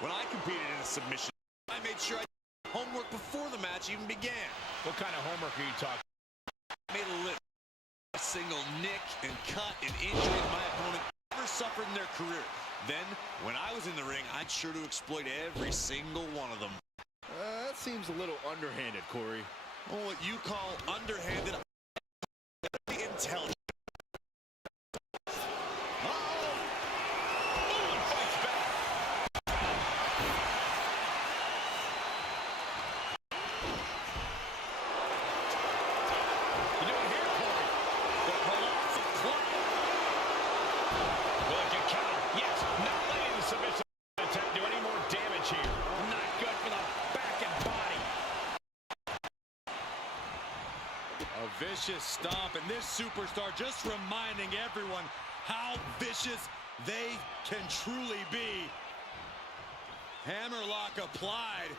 When I competed in a submission, I made sure I did homework before the match even began. What kind of homework are you talking? I made a list. A single nick and cut and injury my opponent ever suffered in their career. Then, when I was in the ring, I'd sure to exploit every single one of them. That seems a little underhanded, Corey. Oh, what you call underhanded, very intelligent. Vicious stomp, and this superstar just reminding everyone how vicious they can truly be. Hammerlock applied,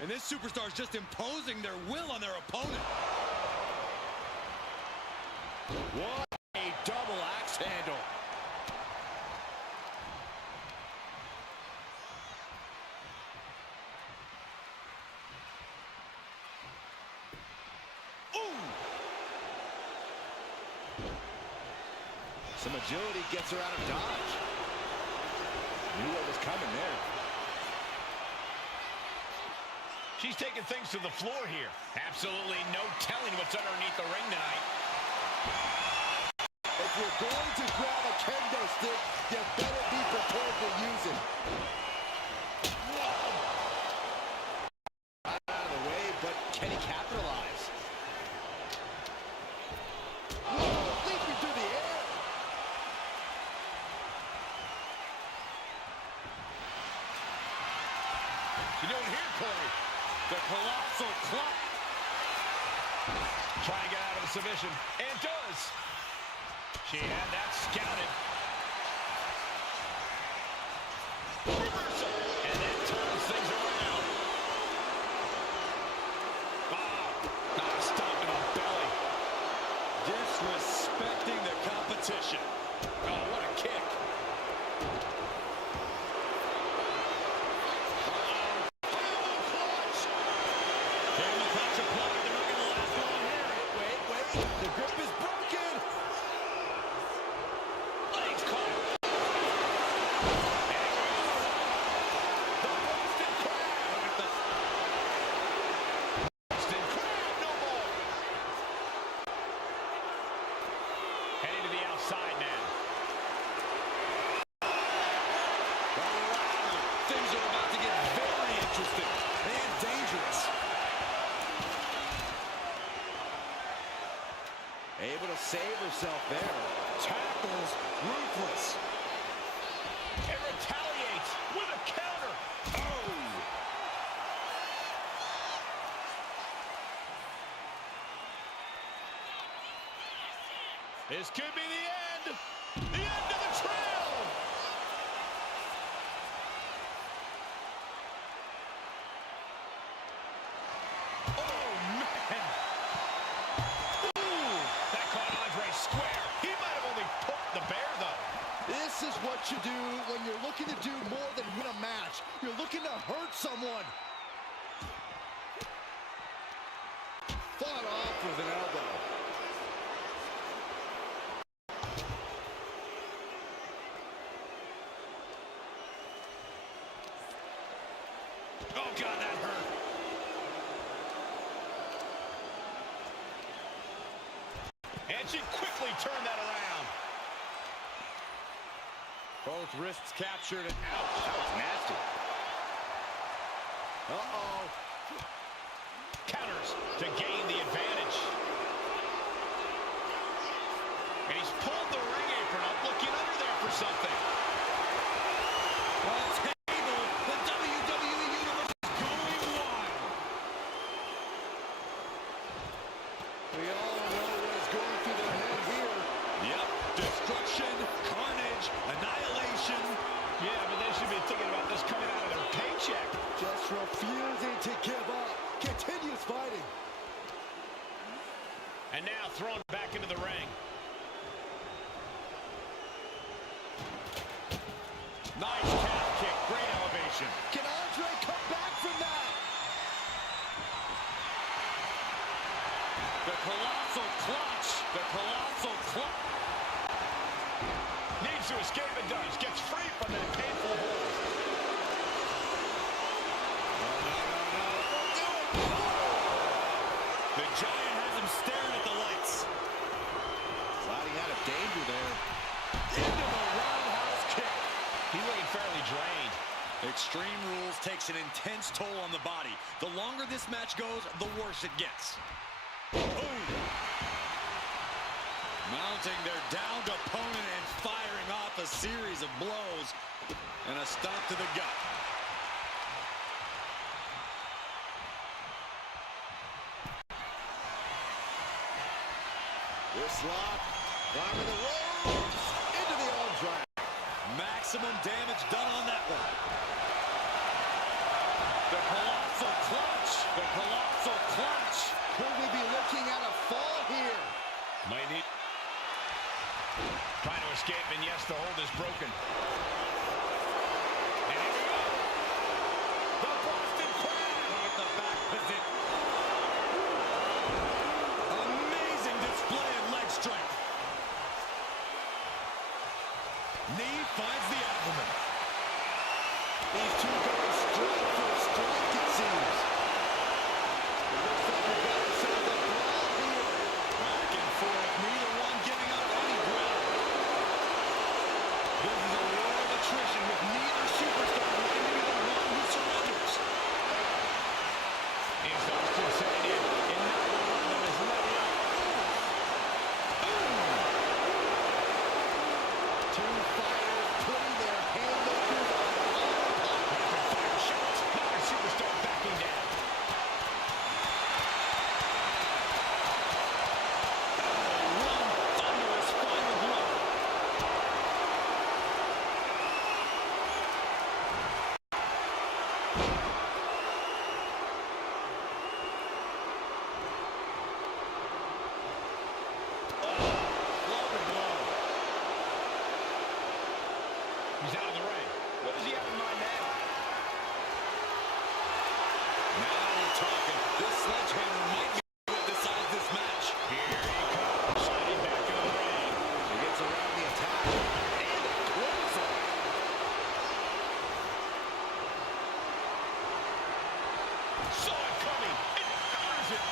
and this superstar is just imposing their will on their opponent. What a double axe handle. Some agility gets her out of dodge. Knew what was coming there. She's taking things to the floor here. Absolutely no telling what's underneath the ring tonight. If you're going to grab a kendo stick, you better be prepared to use it. Out of the way, but can he capitalize? Leaping through the air. You doing here, Cody? The colossal club. Trying to get out of the submission, and does. She had that scouted. Reversal, and that turns things around. Stop in the belly. Disrespecting the competition. Oh, what a kick. The grip is broken. Legs caught. The Boston Crab. Look at the Boston Crab. No more. Heading to the outside now. Things are about to get very interesting and dangerous. Able to save herself there. Tackles ruthless. And retaliates with a counter. Oh! This could be the end. The end of the trail. Oh, man. Ooh, that caught Andre square. He might have only poked the bear, though. This is what you do when you're looking to do more than win a match. You're looking to hurt someone. Fought off with an elbow. Oh, God, that hurt. And she quickly turned that around. Both wrists captured and Ouch, that was nasty. Uh-oh. Counters to gain the advantage. And he's pulled the ring apron up, looking under there for something. the WWE Universe is going wild. We all know what is going through their head here. Yep, destruction, carnage, annihilation. Yeah, but they should be thinking about this coming out of their paycheck. Just refusing to give up. Continues fighting. And now thrown back into the ring. Giant has him staring at the lights. Sliding out of danger there. Into the roundhouse kick. He's looking fairly drained. Extreme Rules takes an intense toll on the body. The longer this match goes, the worse it gets. Boom. Mounting their downed opponent and firing off a series of blows. And a stop to the gut. This lock, climbing the ropes, into the arm drag. Maximum damage done on that one. The colossal clutch. The colossal clutch. Could we be looking at a fall here? Might need. Trying to escape, and yes, the hold is broken. And here we go. The Boston Crab with the back position. Amazing display of leg strength. Knee finds the abdomen. These two going strike for strike, it seems. It looks like we've got ourselves a brawl here. Back and forth, neither one giving up any ground. This is a war of attrition with neither superstar looking to be the one who surrenders. Exhaustion setting in, and neither one of them is letting up. Two fighters putting their haymakers on autopilot. Rapid fire shots. Neither superstar backing down. One thunderous final blow. Clubbing blow. He's out of the ring. What does he have in mind now? Now we're talking. This sledgehammer might be what decides this match. Here he comes, sliding back into the ring. He gets around the attack. And a clothesline. Saw it coming, and counters it.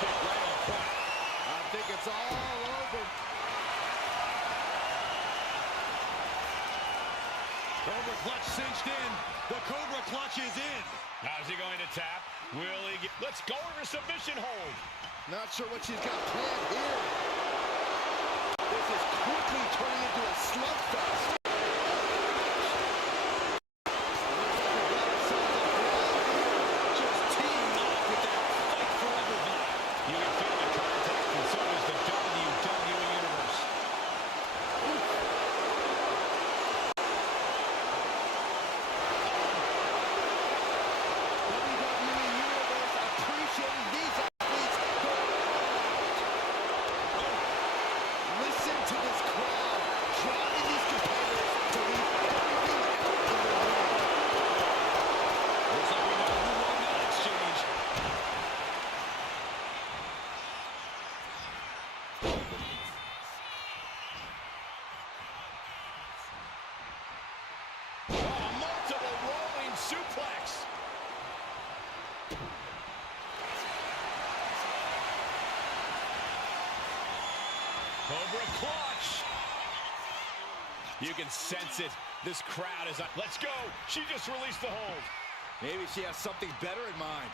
Kick right on point. I think it's all over. Cobra clutch cinched in. The Cobra clutch is in. How's he going to tap? Will he get... Let's go over submission hold. Not sure what she's got planned here. This is quickly turning into a slugfest. Just teeing off with that fight forever vibe. You can feel the contact, and so does the WWE Universe. WWE Universe appreciating these athletes going all out. Listen to this crowd driving these competitors to leave everything out in the ring. Looks like we know who won that exchange. Oh, multiple rolling suplex. Cobra clutch. You can sense it. This crowd is on. Let's go. She just released the hold. Maybe she has something better in mind.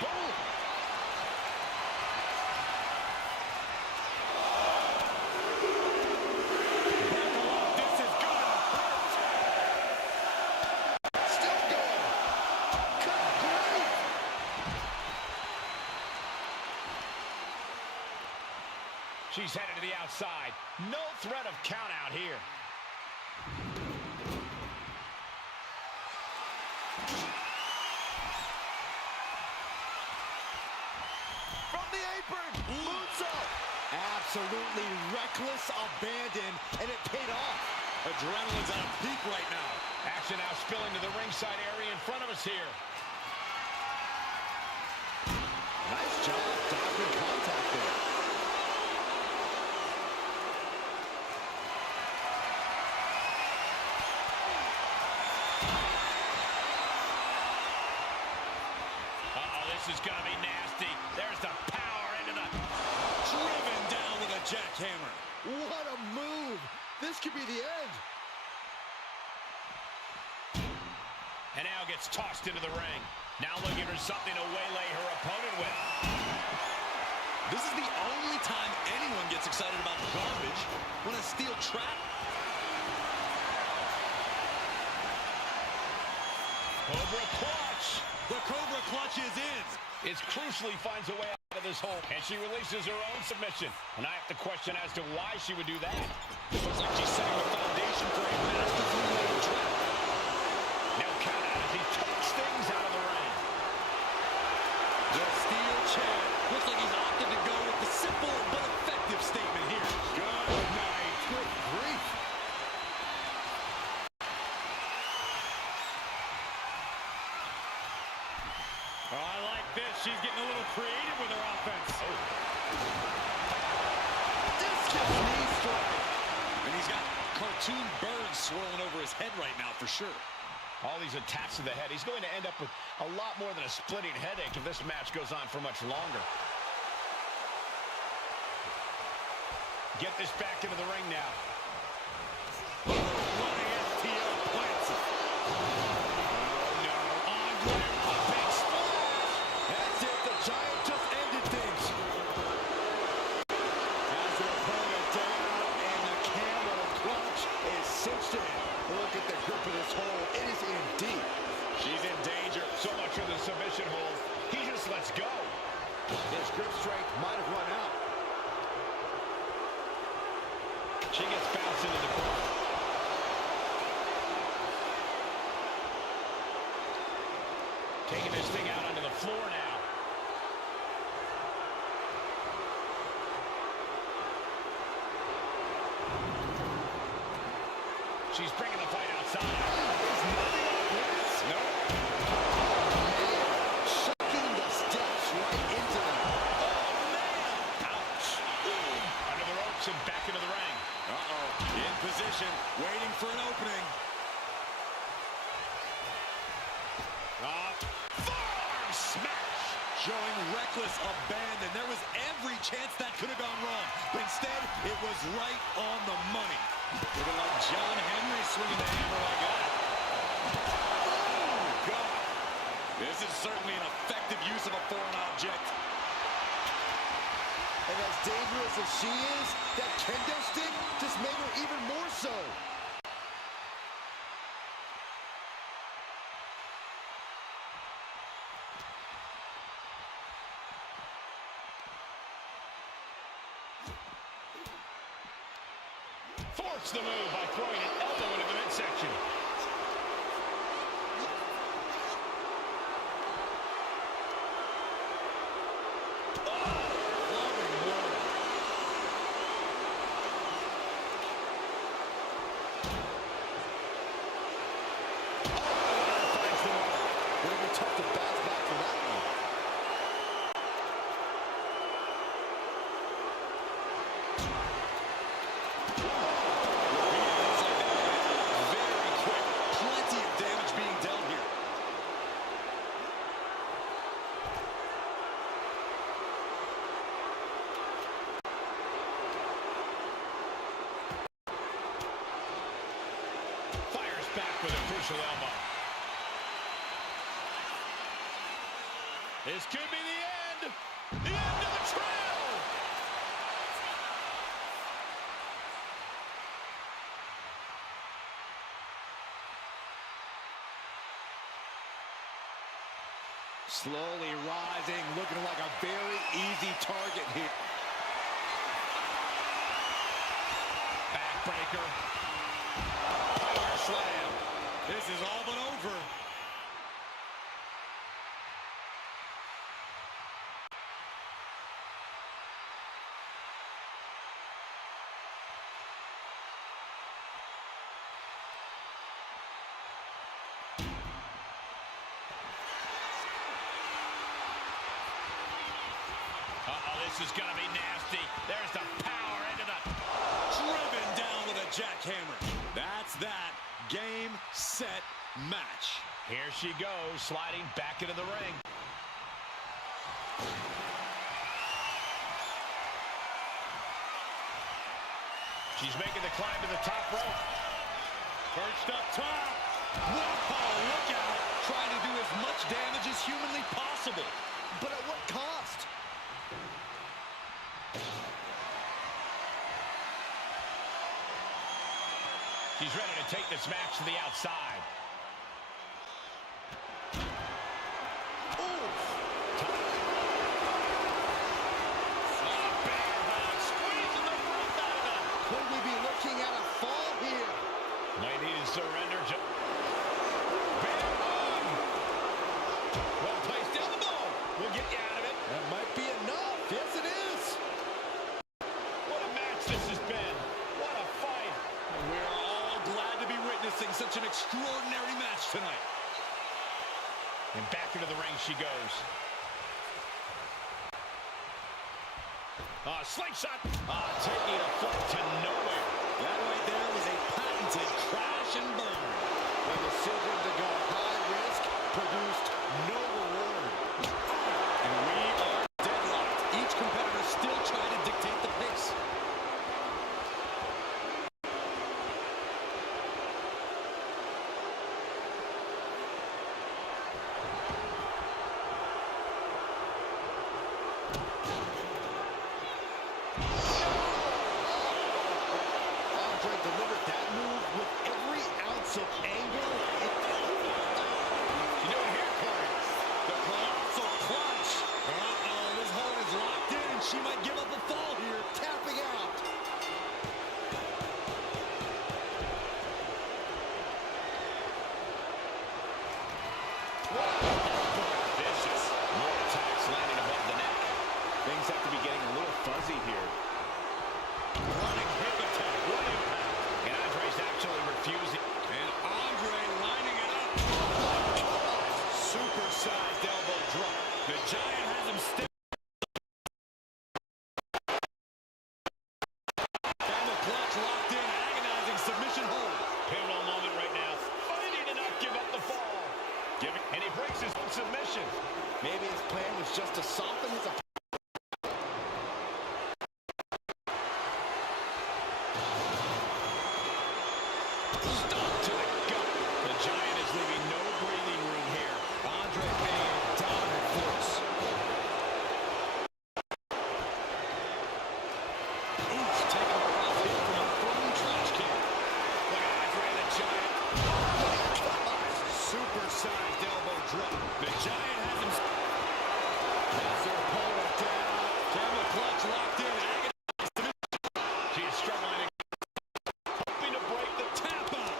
Boom. This is gonna hurt. Still going. Good grief. She's headed to the outside. No threat of count out here. From the apron. Moonsault. Absolutely reckless abandon, and it paid off. Adrenaline's at a peak right now. Action now spilling to the ringside area in front of us here. Nice job dodging contact there. is gonna be nasty. There's the power into the... Driven down with a jackhammer. What a move. This could be the end. And now gets tossed into the ring. Now looking for something to waylay her opponent with. This is the only time anyone gets excited about garbage when a steel trap. Cobra clutch. The Cobra clutch is in. It's crucially finds a way out of this hole, and she releases her own submission. And I have to question as to why she would do that. This looks like she's setting the foundation for a masterfully laid trap. Now count out as he takes things out of the ring. The steel chair. Looks like he's opted to go with the simple but effective statement here. Good night. Good grief. Oh, I like this. She's getting a little creative with her offense. Discus knee strike. And he's got cartoon birds swirling over his head right now for sure. All these attacks to the head. He's going to end up with a lot more than a splitting headache if this match goes on for much longer. Get this back into the ring now. Running STL plants it. Oh, no. Andre with a big splash. That's it. The Giant just ended things. Has the opponent down, and the camel clutch is cinched in. Look at the grip of this hold. It is in deep. She's in danger. So much for the submission hold. He just lets go. His grip strength might have run out. She gets bounced into the corner. Taking this thing out onto the floor now. She's bringing the fight outside. There's nothing on this. Nope. Shucking the steps right into them. Ouch. Under the ropes and back into the ring. Uh-oh. In position, waiting for an opening. Forearm smash. Showing reckless abandon. There was every chance that could have gone wrong. But instead, it was right on the money. Looking like John Henry swinging the hammer like that. Oh, God. This is certainly an effective use of a foreign object. And as dangerous as she is, that kendo stick just made her even more so. Forced the move by throwing an elbow into the midsection. Tough to bounce back from that one. Very quick. Plenty of damage being dealt here. Fires back with a crucial elbow. This could be the end. The end of the trail. Slowly rising, looking like a very easy target here. Backbreaker. Power slam. This is all but over. This is going to be nasty. There's the power into the... Driven down with a jackhammer. That's that. Game, set, match. Here she goes, sliding back into the ring. She's making the climb to the top rope. Perched up top. Whoa, look out. Trying to do as much damage as humanly possible. But at what cost? She's ready to take this match to the outside. Could we be looking at a fall here? Might need to surrender. Bam! Well placed down the ball. We'll get you out of it. That might be enough. Yes, it is. What a match this has been. What a fight. We're all glad to be witnessing such an extraordinary match tonight. And back into the ring she goes. Slingshot. Taking a foot to nowhere. That right there was a patented crash and burn. The decision to go high risk produced no reward. And we are deadlocked. Each competitor still trying to dictate the pace. Delivered that move with every ounce of angle. You know what here, Cody? The colossal clutch. This hold is locked in, and she might give up a fall here. Tapping out. Vicious. More attacks landing above the neck. Things have to be getting a little fuzzy here. Running hip attack. What impact. And Andre's actually refusing. And Andre lining it up. Supersized elbow drop. The Giant has him still. Camel clutch locked in. Agonizing submission hold. Pivotal moment right now. Fighting to not give up the fall. And he breaks his own submission. Maybe his plan was just to soften his opponent. Stop to the gut. The Giant is leaving no breathing room here. Andre being a dominant force. Oof, taking a rough hit from a throwing trash can. Look at Andre the Giant. Supersized elbow drop. The Giant has him. Has their opponent down. Camel clutch locked in. She is struggling, hoping to break the Tap out.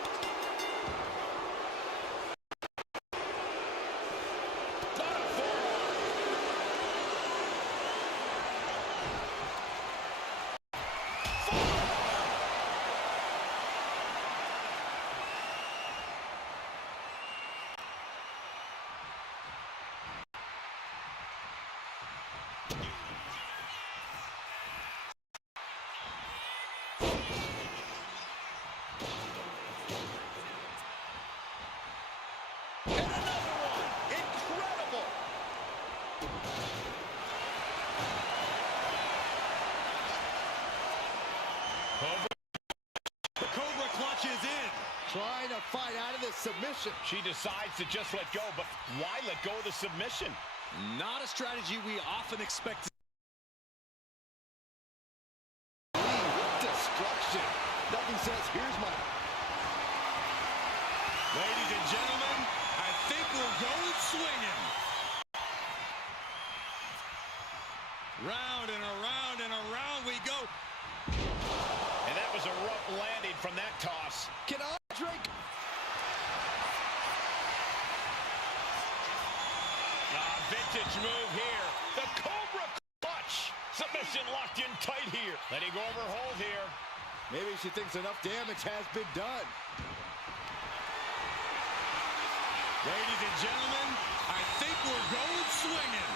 And another one. Incredible. The Cobra clutch is in. Trying to fight out of this submission. She decides to just let go, but why let go of the submission? Not a strategy we often expect. Destruction. Nothing says, here's my... Ladies and gentlemen, I think we're going swinging. Round and around and around we go. And that was a rough landing from that toss. Can Andre... Vintage move here. The Cobra clutch. Submission locked in tight here. Letting go of her hold here. Maybe she thinks enough damage has been done. Ladies and gentlemen, I think we're going swinging.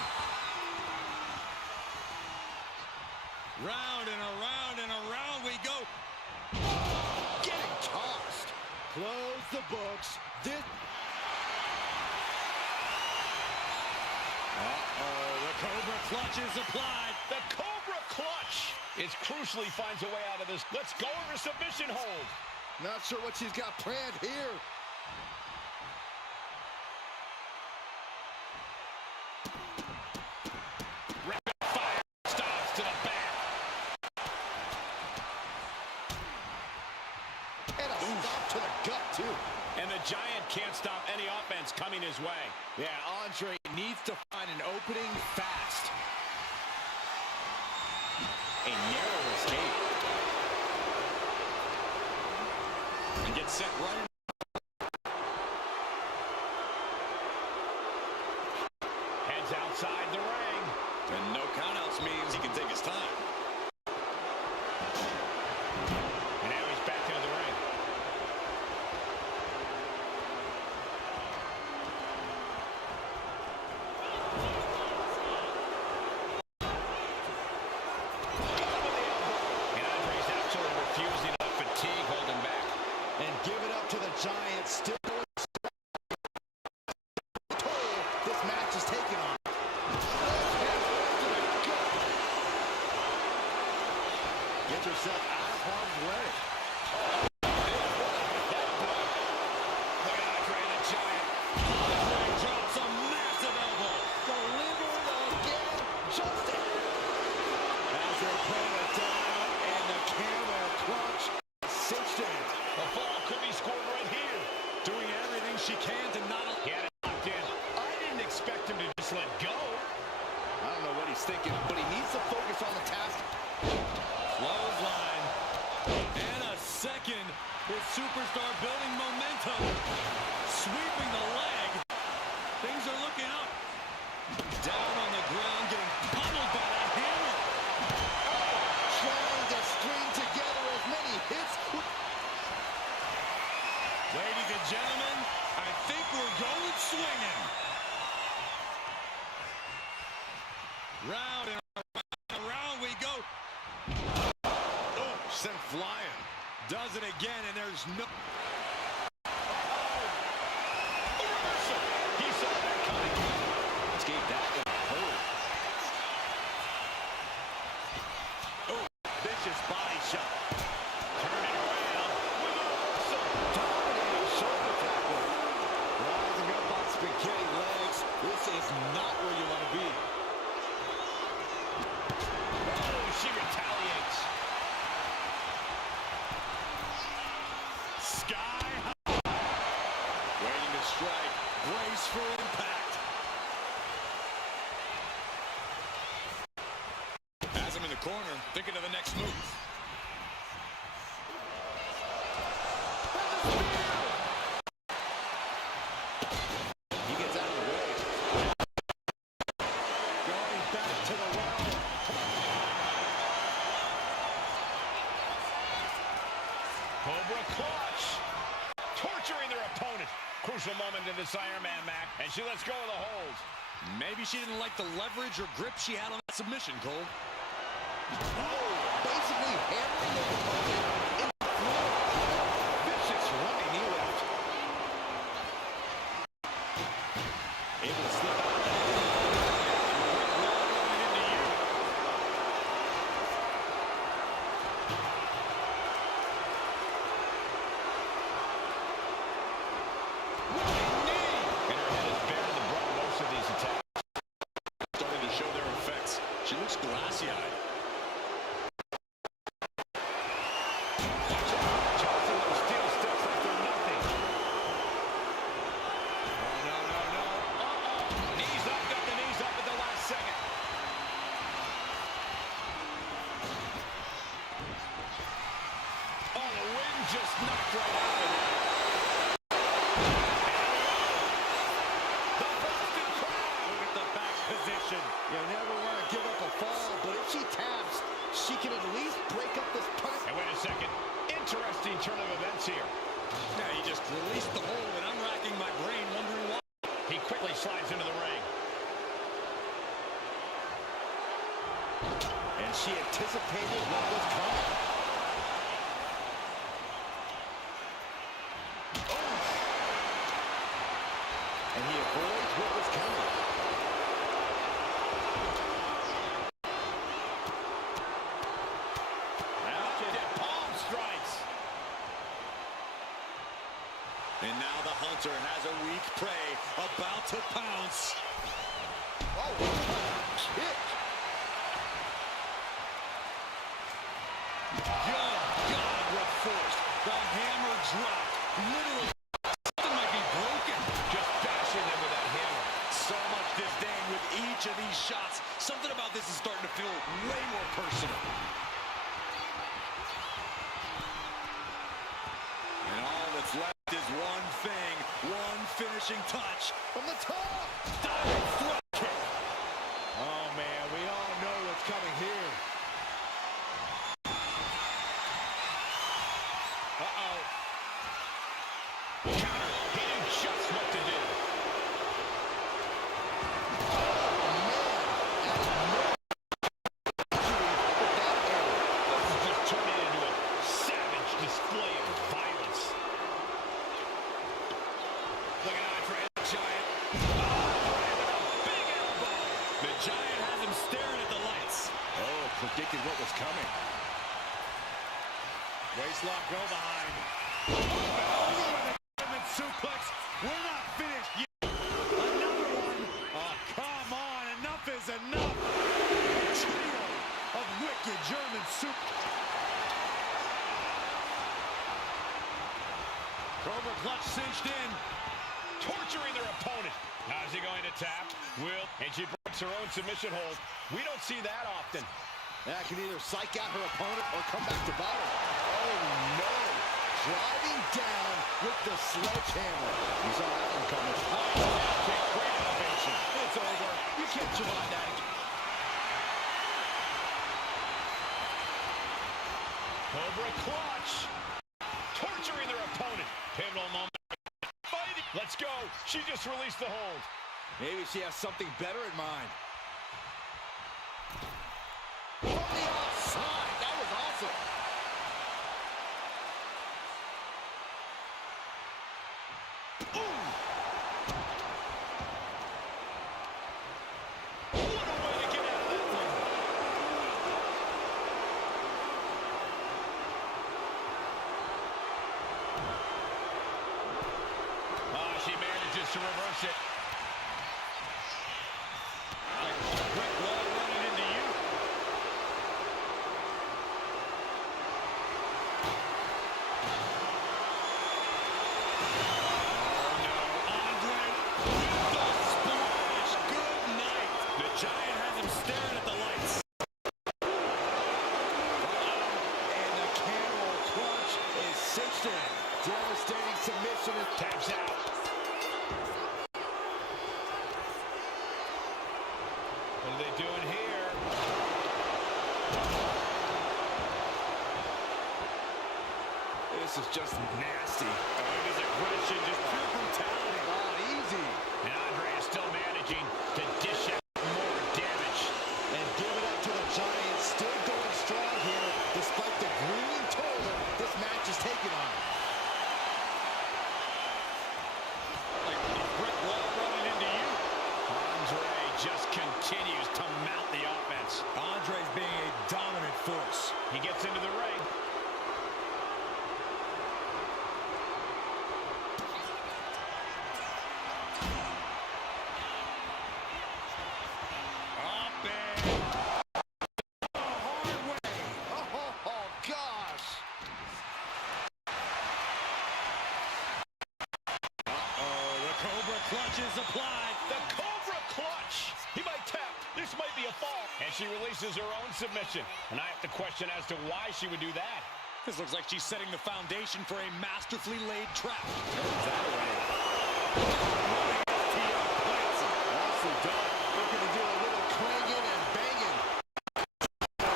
Round and around we go. Getting tossed. Close the books. This... Uh-oh, the Cobra clutch is applied. The Cobra clutch is crucially finds a way out of this. Let's go over submission hold. Not sure what she's got planned here. Rapid fire stops to the back. And a stop to the gut, too. And the Giant can't stop any offense coming his way. Yeah, Andre needs to find an opening fast. A narrow escape. And gets sent right. Heads outside the ring. And no countouts means he can take his time. And now he's back into the ring. And Andre's absolutely refusing to let fatigue hold him back. And give it up to the Giant. Still toll this match is taking on. Gets herself out of harm's way. Look at Andre the Giant. Andre drops a massive elbow. Delivered again. Just As they pull it down, and the camel clutch cinched in. The fall could be scored right here. Doing everything she can to not allow. He had it locked in. I didn't expect him to just let go. I don't know what he's thinking, but he needs to focus on the task. Clothesline. And a second. His superstar building momentum. Sweeping the leg. Things are looking up. Down on the ground, getting pummeled by that hammer. trying to string together as many hits. Ladies and gentlemen, I think we're going swinging. Round and around we go. Oh, sent flying. Does it again, and there's no... Reversal. He saw that coming. Escape that one hard. Oh, vicious body shot. Turning around with a reversal. Dominating shoulder tackle. Rising up on spaghetti legs. This is not where you want to be. Oh, she retaliates. Sky high. Waiting to strike. Brace for impact. Has him in the corner, thinking of the next move. He gets out of the way. Going back to the well. Cobra clutch. Torturing their opponent. Crucial moment in this Iron Man match, and she lets go of the hold. Maybe she didn't like the leverage or grip she had on that submission, Cole. Basically hammering the opponent in the floor. Vicious running knee lift. Able to slip out of that. Rolling into you. Running knee. And her head is bare to the brunt of most of these attacks. Starting to show their effects. She looks glassy-eyed. Tossing those steel steps like they're nothing. No. Knees up, got the knees up at the last second. Oh, the wind just knocked right out of it. The Boston crowd. Look at the back position. You never want to give up a fall, but if she taps, she can at least break up this punt. And wait a second. Interesting turn of events here. Now he just released the hold, and I'm racking my brain wondering why. He quickly slides into the ring. And she anticipated what was coming. And he avoids what was coming. And now the hunter has a weak prey about to pounce. Oh, kick. Good God, what force. The hammer dropped. Literally, something might be broken. Just bashing them with that hammer. So much disdain with each of these shots. Something about this is starting to feel way more personal. And all that's left is one thing, one finishing touch from the top. Diving front kick. Oh, man, we all know what's coming here. Uh-oh. Counter. He knew just what to do. This is just turning into a savage display of violence. Look at Andre the Giant. Andre with a big elbow. The Giant has him staring at the lights. Oh, predicted what was coming. Waistlock, go behind. Suplex. We're not finished yet. Another one. Oh, come on. Enough is enough. A trio of wicked German Cobra clutch cinched in. Torturing their opponent. How's he going to tap? And she breaks her own submission hold. We don't see that often. That can either psych out her opponent or come back to bite her. Oh, no. Driving down with the sledgehammer. You saw that one coming. Great elevation. It's over. You can't survive that. Cobra clutch. Torturing their opponent. Pivotal moment. Fighting. Let's go. She just released the hold. Maybe she has something better in mind. From the outside. That was awesome. She manages to reverse it. Brick wall running into you. Oh, no. Andre with the splash. Good night. The Giant has him staring at the lights. And the camel clutch is cinched in. Devastating submission and Taps out. What are they doing here? this is just nasty. His aggression, just pure brutality. Not easy. And Andre is still managing to dish out more damage. And give it up to the Giants. Still going strong here, despite the grueling toll that this match is taking on. Like a brick wall running into you. Andre just continues to mount the offense. Andre's being a dominant force. He gets into the ring. Up and the hard way. Oh, gosh. The Cobra clutch is applied. The Cobra clutch. He might tap. This might be a fall. And she releases her own submission. And I have to question as to why she would do that. This looks like she's setting the foundation for a masterfully laid trap. Nicely done. We're going to do a little clanging and banging. Oh,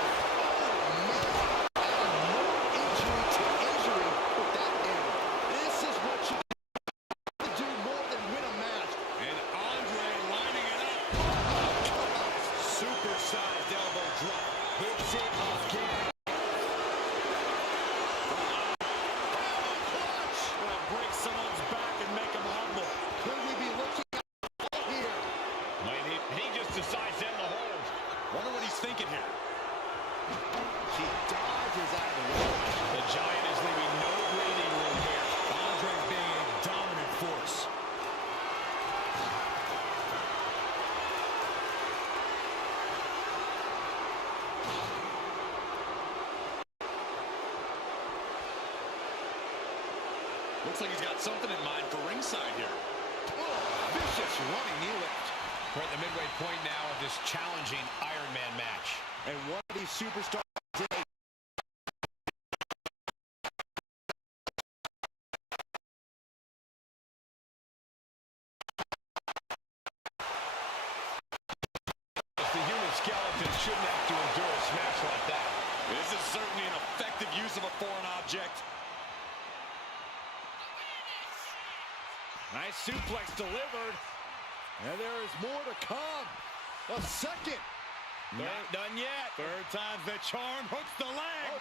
man. Adding more injury to injury with that end. This is what you do more than win a match. And Andre lining it up. Supersized elbow drop. Hits it off camera. Gonna break someone's back. looks like he's got something in mind for ringside here. Oh, vicious running knee lift. We're at the midway point now of this challenging Iron Man match. And one of these superstars in a The human skeleton shouldn't have to endure a smash like that. This is certainly an effective use of a foreign object. nice suplex delivered. And there is more to come. A second. Not done yet. Third time's the charm. Hooks the leg.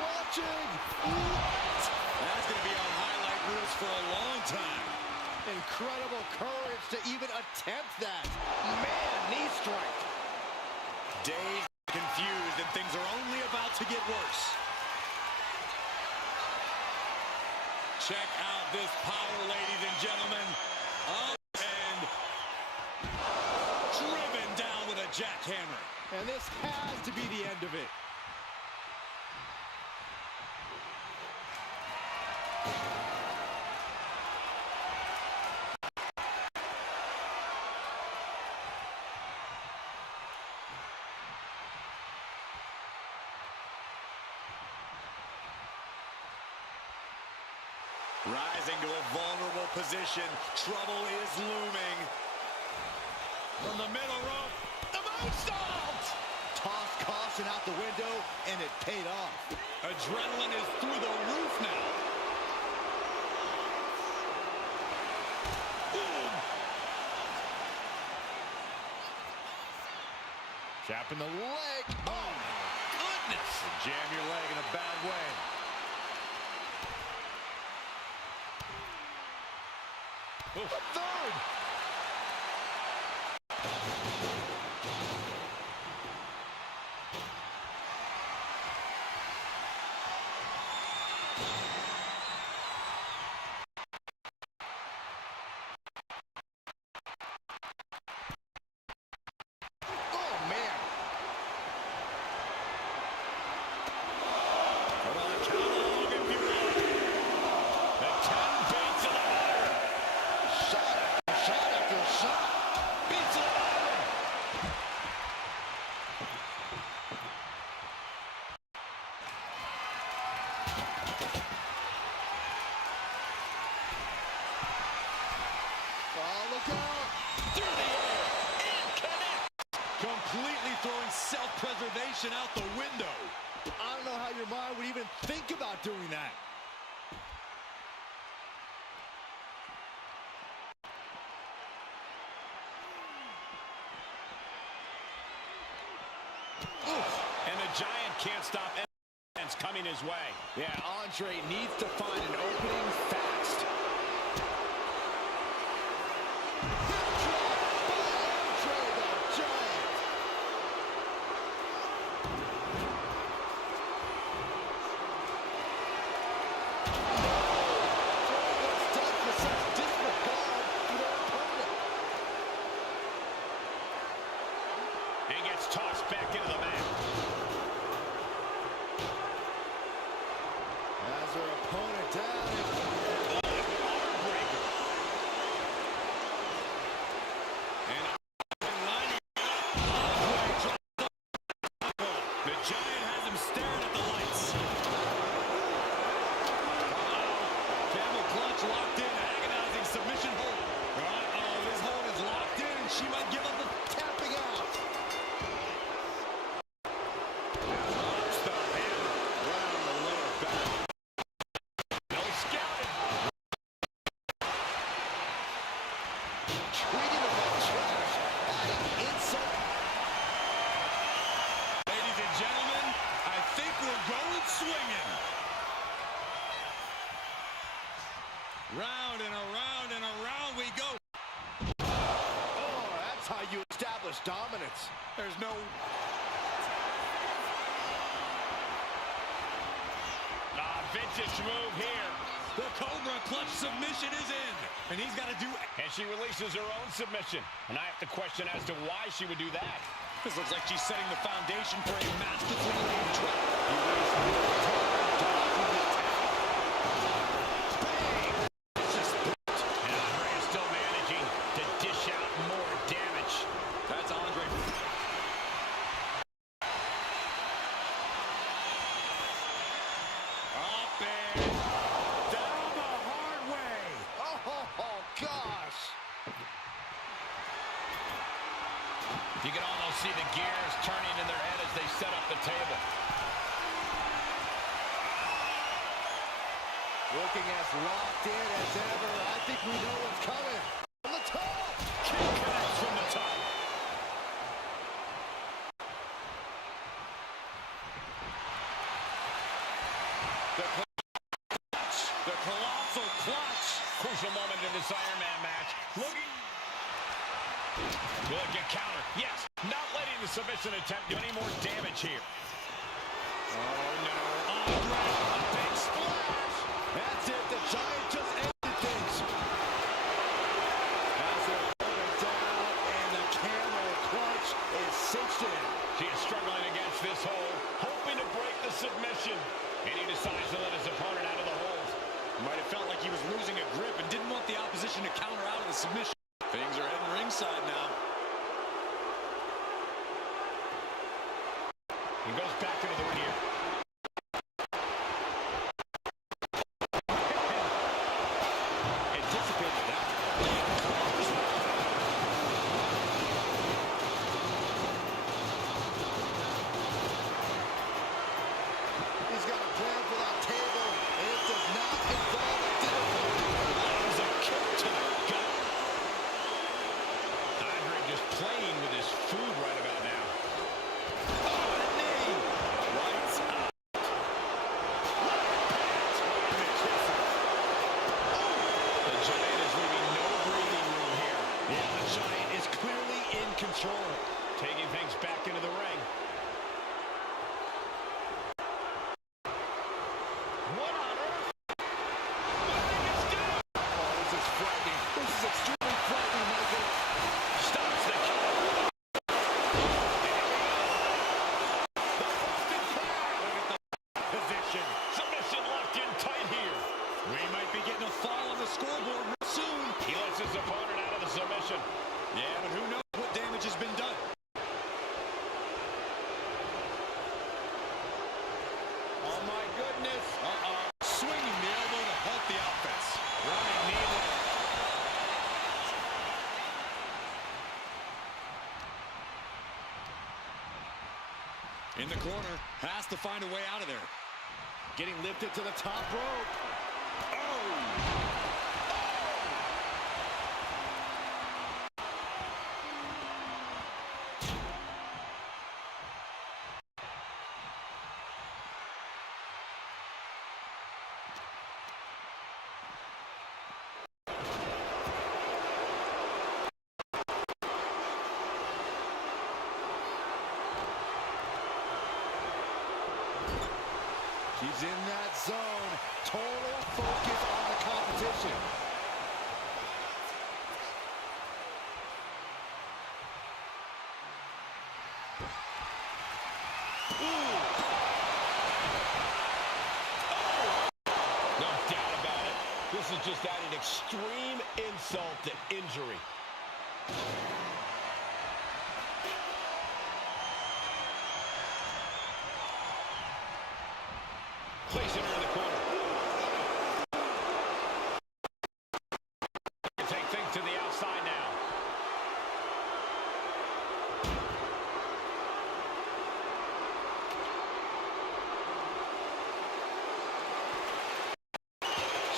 Watching. That's going to be on highlight reels for a long time. Incredible courage to even attempt that. Man, knee strike. Dazed, confused, and things are only about to get worse. Check out this power, ladies and gentlemen. Up and driven down with a jackhammer. And this has to be the end of it. Rising to a vulnerable position. Trouble is looming. From the middle rope. The moonsault! Toss caution out the window, and it paid off. Adrenaline is through the roof now. Boom! Trapping the leg. Oh, my goodness! Jam your leg in a bad way. A third. Oh, man. Come on, count along if you will. The 10 beats of the iron. Shot after shot. Beats of the iron. Oh, look out. Through the air. And connect. Completely throwing self-preservation out the window. I don't know how your mind would even think about doing that. And the Giant can't stop anything coming his way. Yeah, Andre needs to find an opening fast. And gets tossed back into the mat. Has her opponent down. Armbreaker. And lining up. The Giant has him staring at the lights. Camel clutch locked in. Agonizing submission hold. This hold is locked in. She might give up the tapping out. Drops the hammer. Round the lower back. No scouting. Treating him like trash. Adding insult. Ladies and gentlemen, I think we're going swinging. Round and around and around we go. Oh, that's how you establish dominance. There's no... Vintage move here. The Cobra clutch submission is in. And he's got to do... And she releases her own submission. And I have to question as to why she would do that. This looks like she's setting the foundation for a masterfully laid trap. He wastes no time dodging this tap. Bang! It's just boot. And Andre is still managing to dish out more damage. That's Andre. Up and down the hard way. Oh, gosh. You can almost see the gears turning in their head as they set up the table. Looking as locked in as ever. I think we know what's coming. From the top. Kick connects from the top. The colossal clutch. Crucial moment in this Iron Man match. Looking. Will it get countered? Yes. Not letting the submission attempt do any more damage here. Oh, no. Andre, a big splash. That's it. The Giant just ended things. As they're pulling down, and the camel clutch is cinched in. She is struggling against this hold, hoping to break the submission. And he decides to let his opponent out of the hold. Might have felt like he was losing a grip and didn't want the opposition to counter out of the submission. Things are heading ringside now. He goes back into the ring here. Anticipated that. He's got a plan for that table, and it does not involve a dinner party. Lands a kick to the gut. Andre just playing with his food right about now. Oh, the knee. Lights out. The Giant is leaving no breathing room here. Yeah, the Giant is clearly in control. Taking things back into the ring. What on earth? What did he just do? Oh, this is frightening. This is extremely frightening, Michael. Stops the kick. Position. Submission locked in tight here. We might be getting a fall on the scoreboard real soon. He lets his opponent out of the submission. Yeah, but who knows what damage has been done. Oh, my goodness. Swinging the elbow to help the offense. Running knee. In the corner, has to find a way out of there. Getting lifted to the top rope. Oh! He's in that zone. Total focus on the competition. No doubt about it. This is just adding extreme insult to injury. Placing her in the corner. Take things to the outside now.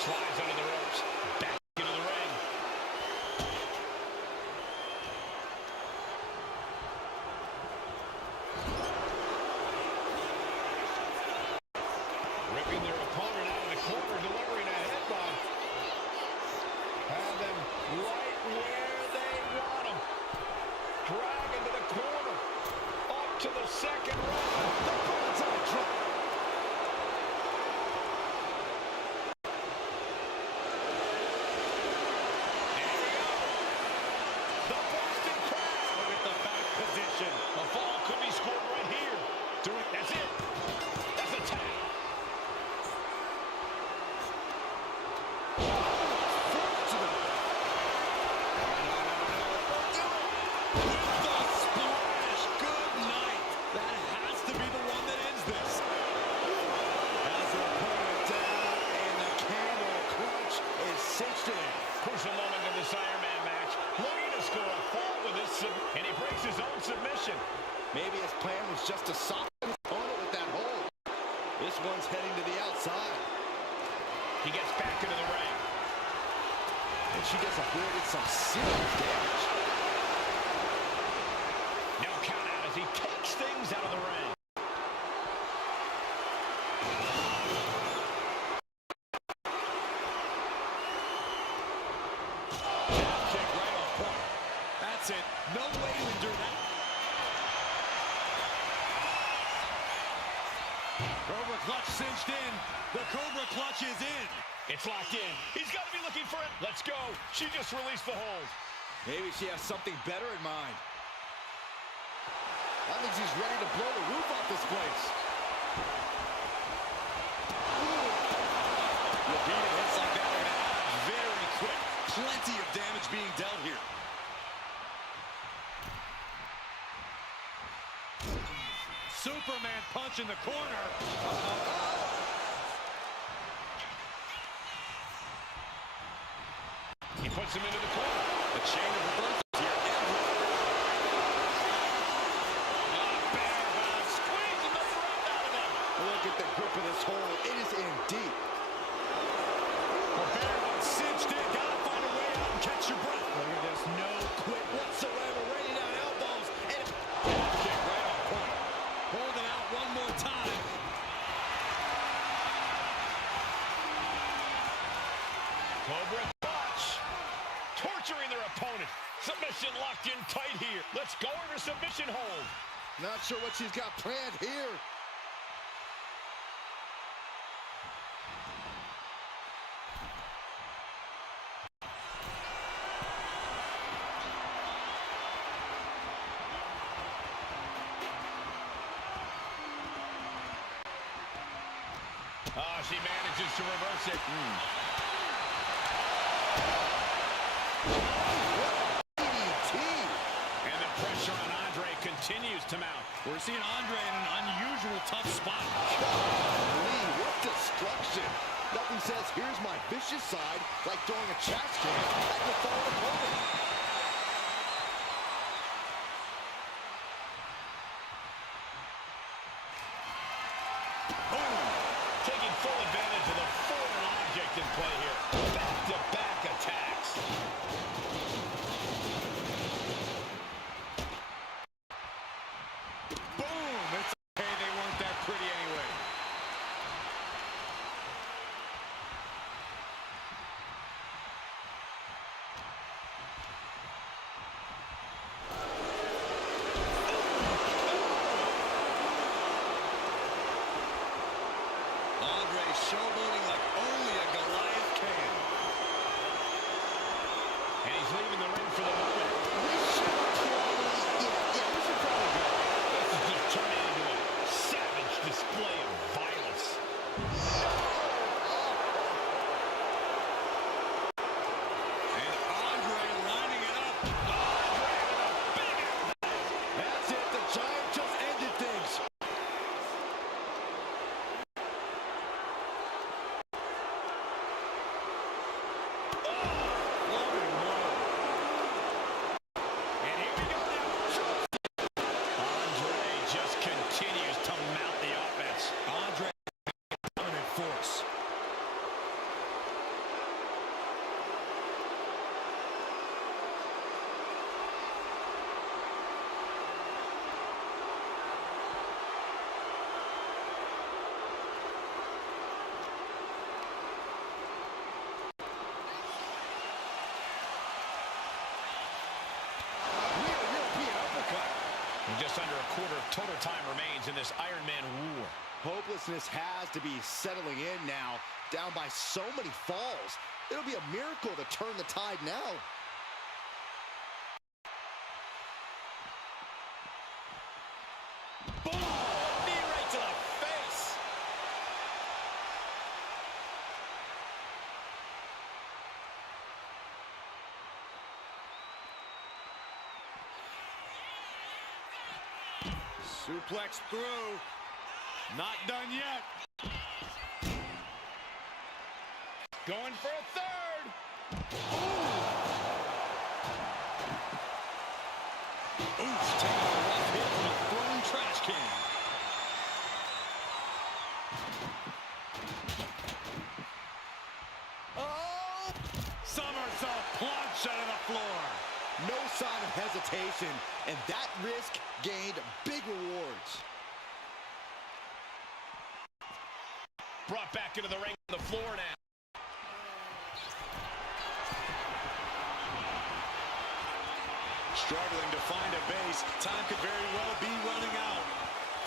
Slides under the ropes. Back into the ring. Ripping their opponent out of the corner, delivering a headbutt. Have them right where they want them. Drag into the corner. Up to the second rope. The opponent's on a drop. moves just to soften his opponent with that hold. This one's heading to the outside. He gets back into the ring. And she just avoided some serious damage. No count out as he takes things out of the ring. Jab kick right on point. That's it. No way to endure that. Cobra clutch cinched in. The Cobra clutch is in. It's locked in. He's got to be looking for it. Let's go. She just released the hold. Maybe she has something better in mind. I think she's ready to blow the roof off this place. Repeated hits like that are going to add very quick. Plenty of damage being dealt here. Superman punch in the corner. He puts him into the corner. A chain of reversals here. Squeezing the breath out of him. Look at the grip of this hold. It is in deep. Bear one cinched in. Gotta find a way out and catch your breath. Look at this. No quit whatsoever. Raining down elbows. And Kick right on point. Holding out one more time. Cobra clutch. Torturing their opponent. Submission locked in tight here. Let's go over submission hold. not sure what she's got planned here. Oh, she manages to reverse it. DDT. And the pressure on Andre continues to mount. We're seeing Andre in an unusual tough spot. Golly, what destruction. Nothing says, here's my vicious side, like throwing a trash can at your fallen opponent. Taking full advantage of the foreign object in play here. Back-to-back attacks. Boom! It's okay, they weren't that pretty anyway. Andre showboating like only a Goliath can. And he's leaving the ring for the moment. We should probably, we should probably go. This is just turning into a savage display of violence. And Andre lining it up. Andre with a big impact. That's it, the Giant just ended things. And here we go now. Andre just continues to mount the offense. Andre, dominant force. Real European uppercut. And just under a quarter of total time remains in this Iron Man war. Hopelessness has to be settling in now, down by so many falls. It'll be a miracle to turn the tide now. Boom! Knee right to the face. Suplex through. Not done yet. Going for a third. Oof, taking a rough hit from a thrown trash can. Somersault plunge out of the floor. No sign of hesitation, and that risk gained big rewards. Brought back into the ring on the floor now. Struggling to find a base. Time could very well be running out.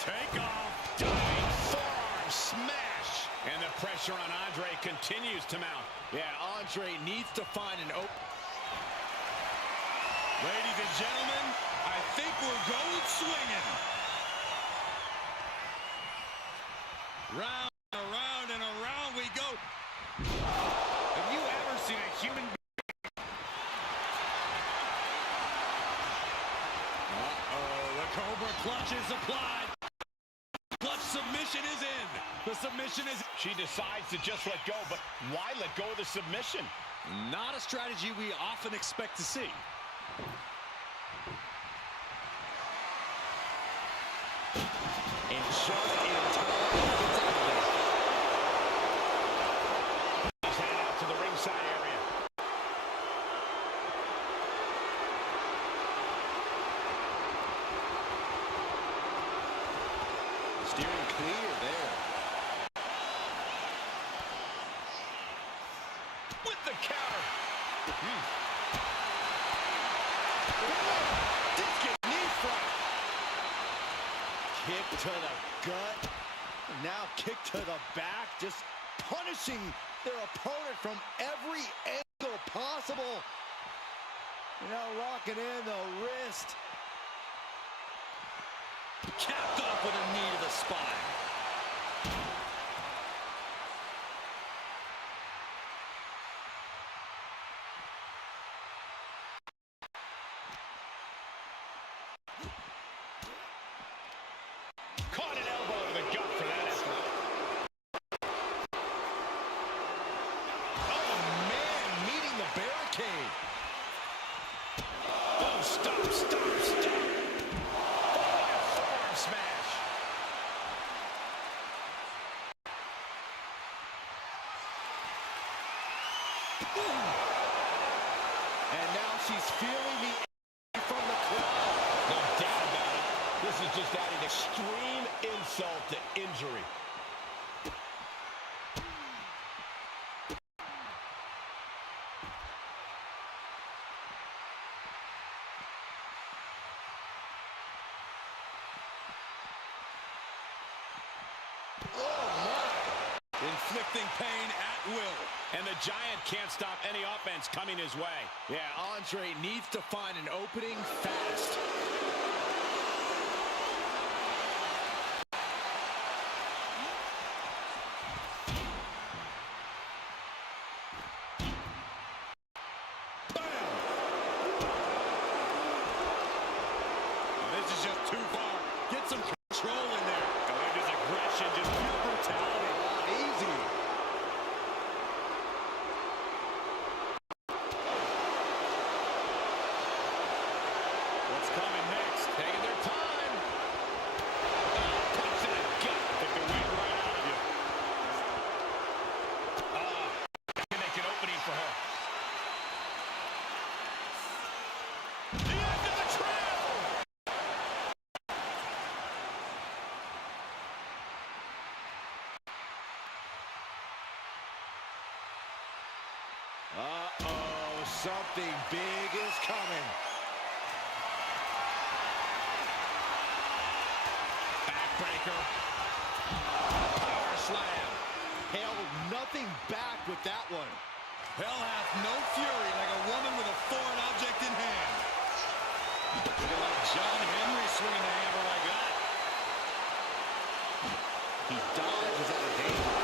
Take off. Diving forearm smash. And the pressure on Andre continues to mount. Yeah, Andre needs to find an open. Ladies and gentlemen, I think we're going swinging. Round and around and around we go. Have you ever seen a human being? The Cobra clutch is applied. Clutch submission is in. The submission is... She decides to just let go, but why let go of the submission? Not a strategy we often expect to see. And just in time, He's headed out to the ringside area. steering clear there. With the counter. Discus knee front. Kick to the gut. Now kick to the back. Just punishing their opponent from every angle possible. Now locking in the wrist. Capped off with a knee to the spine. Caught an elbow to the gut for that effort. Oh, man, meeting the barricade. Oh, stop. Forearm smash. And now she's feeling the energy from the crowd. No doubt about it. This is just adding extreme insult to injury. Inflicting pain at will. And the Giant can't stop any offense coming his way. Yeah, Andre needs to find an opening fast. This is just too far. Get some control in there. His aggression, just pure brutality. Easy. What's coming next? Taking their time. Punch to the gut. Took the wind right out of you. That can make an opening for her. The end of the trail. Uh-oh, something big is coming. Backbreaker. Power slam. Held nothing back with that one. Hell hath no fury like a woman with a foreign object in hand. Looking like John Henry swinging the hammer like that. He dodges out of danger.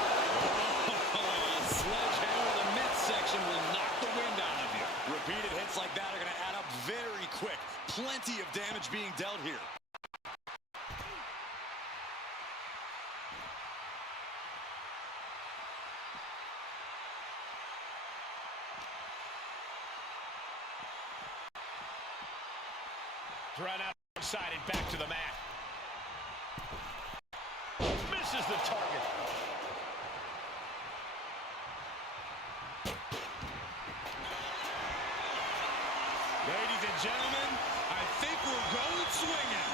A sledgehammer in the midsection will knock the wind out of you. Repeated hits like that are going to add up very quick. Plenty of damage being dealt here. Run out outside and back to the mat. Misses the target. gentlemen, I think we're going swinging.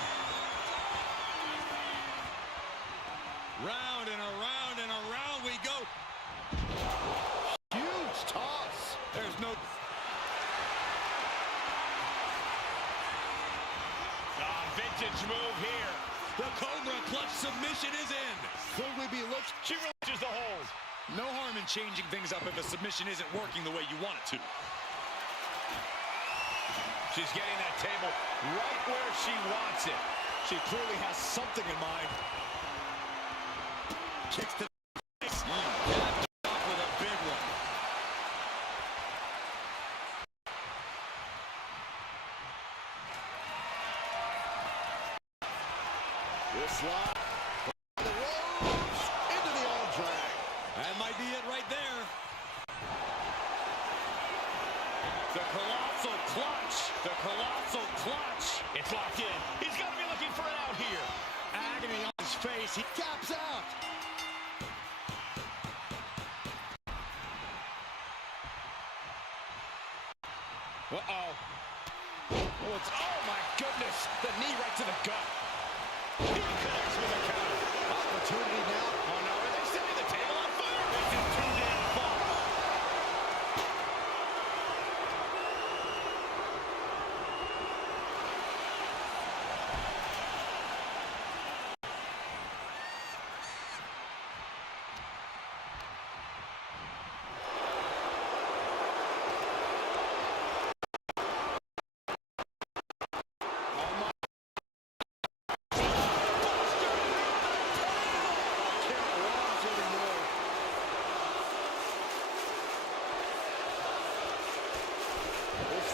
Round and around we go. Huge toss. There's no... Vintage move here. The Cobra Clutch submission is in. Could we be looking? She reaches the hold. No harm in changing things up if a submission isn't working the way you want it to. She's getting that table right where she wants it. She clearly has something in mind. Kicks to the face. Capped off with a big one. This line. The Rhodes into the arm drag. That might be it right there. The colossal clutch. The colossal clutch. It's locked in. He's got to be looking for it out here. Agony on his face. He Taps out. Uh-oh. Oh, my goodness. The knee right to the gut. He connects with a counter. Opportunity now. Oh, no. Are they setting the table on fire? This is too damn far.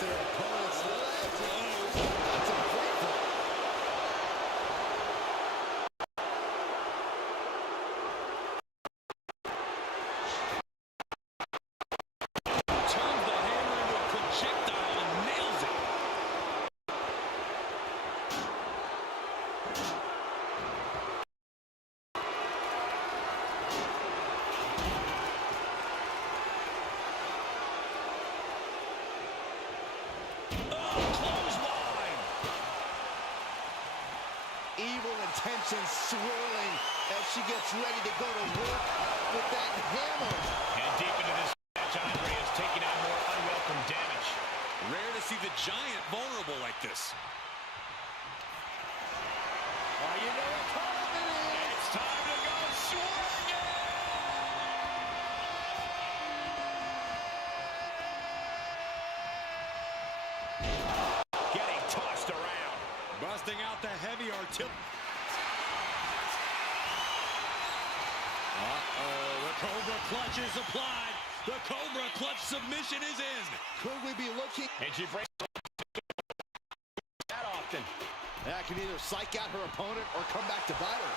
Their opponent's legs. That's a great one. turns the hammer into a projectile and nails it. Evil intentions swirling as she gets ready to go to work with that hammer. And deep into this match, Andre is taking out more unwelcome damage. Rare to see the Giant vulnerable like this. Oh, you know what time it is. It's time to go swinging! Getting tossed around. Busting out the heavy artillery. The Cobra Clutch is applied. The Cobra Clutch submission is in. Could we be looking? And she breaks that often. That can either psych out her opponent or come back to bite her.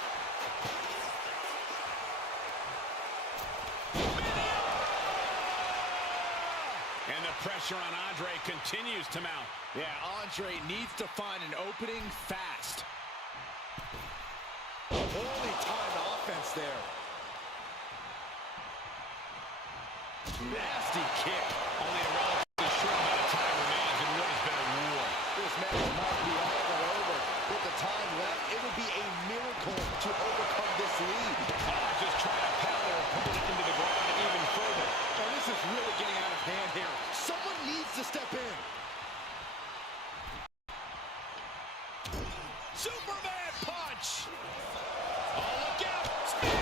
And the pressure on Andre continues to mount. Yeah, Andre needs to find an opening fast. Holy timed offense there. Nasty kick. Only a relatively short amount of time remains in what has been a war. This match might be all but over. With the time left, it would be a miracle to overcome this lead. Just trying to pound their opponent into the ground even further. And this is really getting out of hand here. Someone needs to step in. Superman punch! Oh, look out! Spear!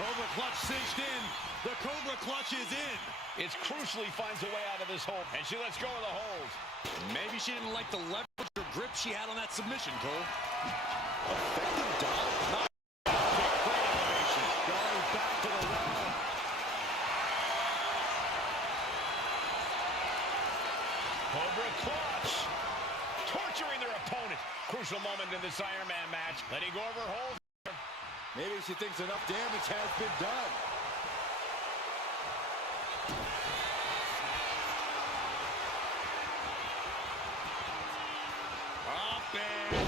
Cobra Clutch cinched in. The Cobra Clutch is in. It crucially finds a way out of this hold, and she lets go of the hold. Maybe she didn't like the leverage or grip she had on that submission, Cole. Effective dive. Great elevation. Going back to the round. Cobra Clutch! Torturing their opponent. Crucial moment in this Iron Man match. Letting go of her hold. Maybe she thinks enough damage has been done. Up and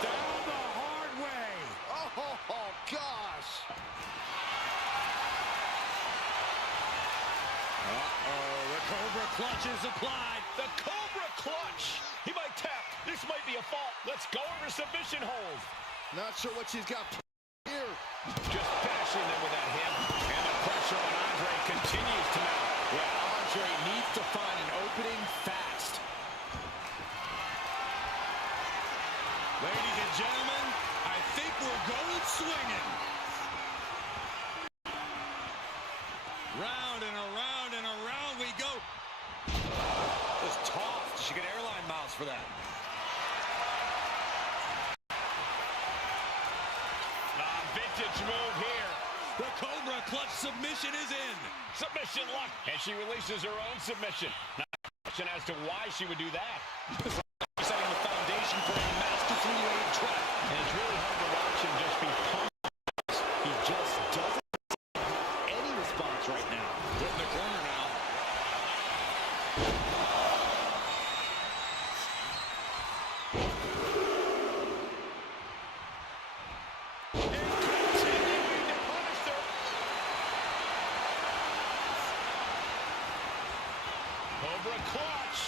down the hard way. Oh, gosh. clutch is applied. The Cobra clutch. He might tap. This might be a fault. Let's go over submission hold. Not sure what she's got here. Just finishing them with that hip. And the pressure on Andre continues to mount. Yeah, Andre needs to find an opening fast. Ladies and gentlemen, I think we're going swinging. Round and around and around we go. Just tossed. She get airline miles for that. Vintage move here. The Cobra clutch submission is in. Submission lock. And she releases her own submission. Now, question as to why she would do that. Setting the foundation for a masterfully laid trap. And it's really hard to watch him just be pumped. He just doesn't have any response right now. Put in the corner now. Cobra clutch.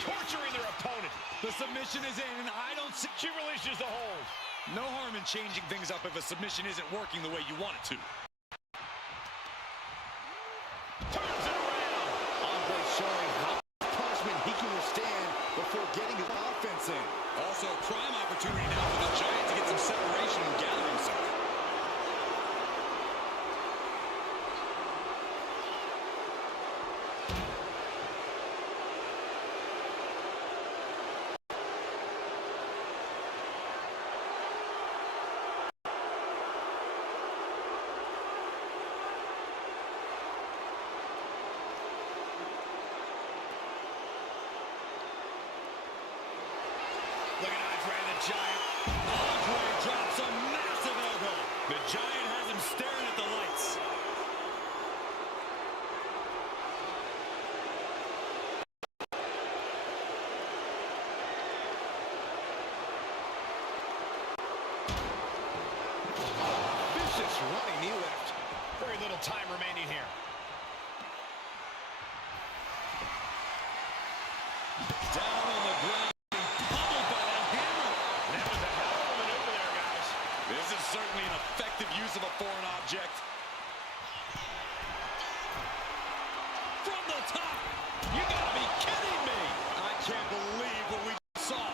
Torturing their opponent. The submission is in, and I don't see... She releases the hold. No harm in changing things up if a submission isn't working the way you want it to. Turns it around. Andre showing how much punishment he can withstand before getting his offense in. Also, a prime opportunity now for the Giant to get some separation and gather himself. Look at Andre the Giant. Andre drops a massive elbow. The Giant has him staring at the lights. Vicious running knee lift. Very little time remaining here. Down on the ground. Certainly an effective use of a foreign object. From the top! You gotta be kidding me! I can't believe what we saw.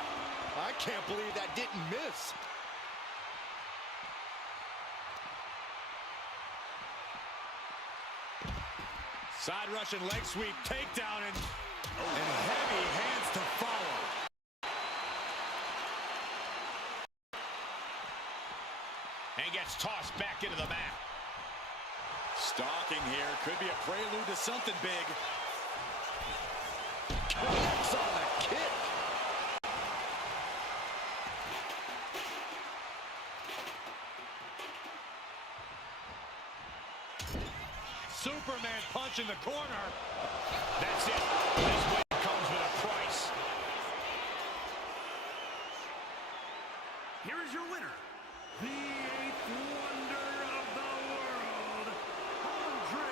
I can't believe that didn't miss. Side Russian leg sweep, takedown, and heavy hands to follow. And gets tossed back into the mat. Stalking here. Could be a prelude to something big. Connects on the kick. Superman punch in the corner. That's it. This win comes with a price. Here is your winner, the eighth wonder of the world, Andre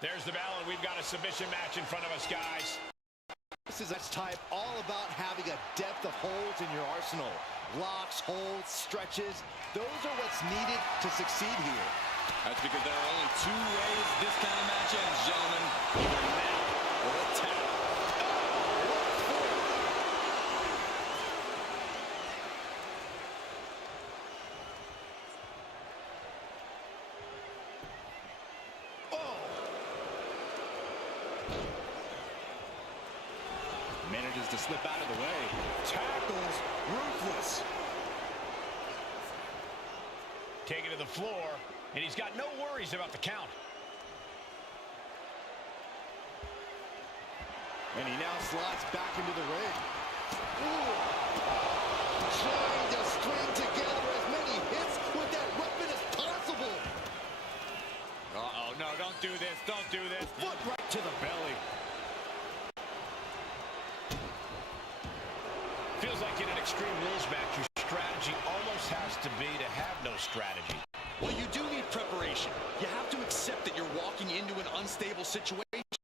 There's the bell, and we've got a submission match in front of us, guys. This is a type all about having a depth of holds in your arsenal. Locks, holds, stretches. Those are what's needed to succeed here. That's because there are only two ways this kind of match ends, gentlemen. Either a nap or a tap. Manages to slip out of the way. Tackles ruthless. Taken to the floor, and he's got no worries about the count. And he now slides back into the ring. Ooh. Trying to string together as many hits with that weapon as possible. Uh-oh, no, don't do this, don't do this. Foot right to the belly. Feels like in an Extreme Rules match, you strap to be to have no strategy. Well, you do need preparation. You have to accept that you're walking into an unstable situation.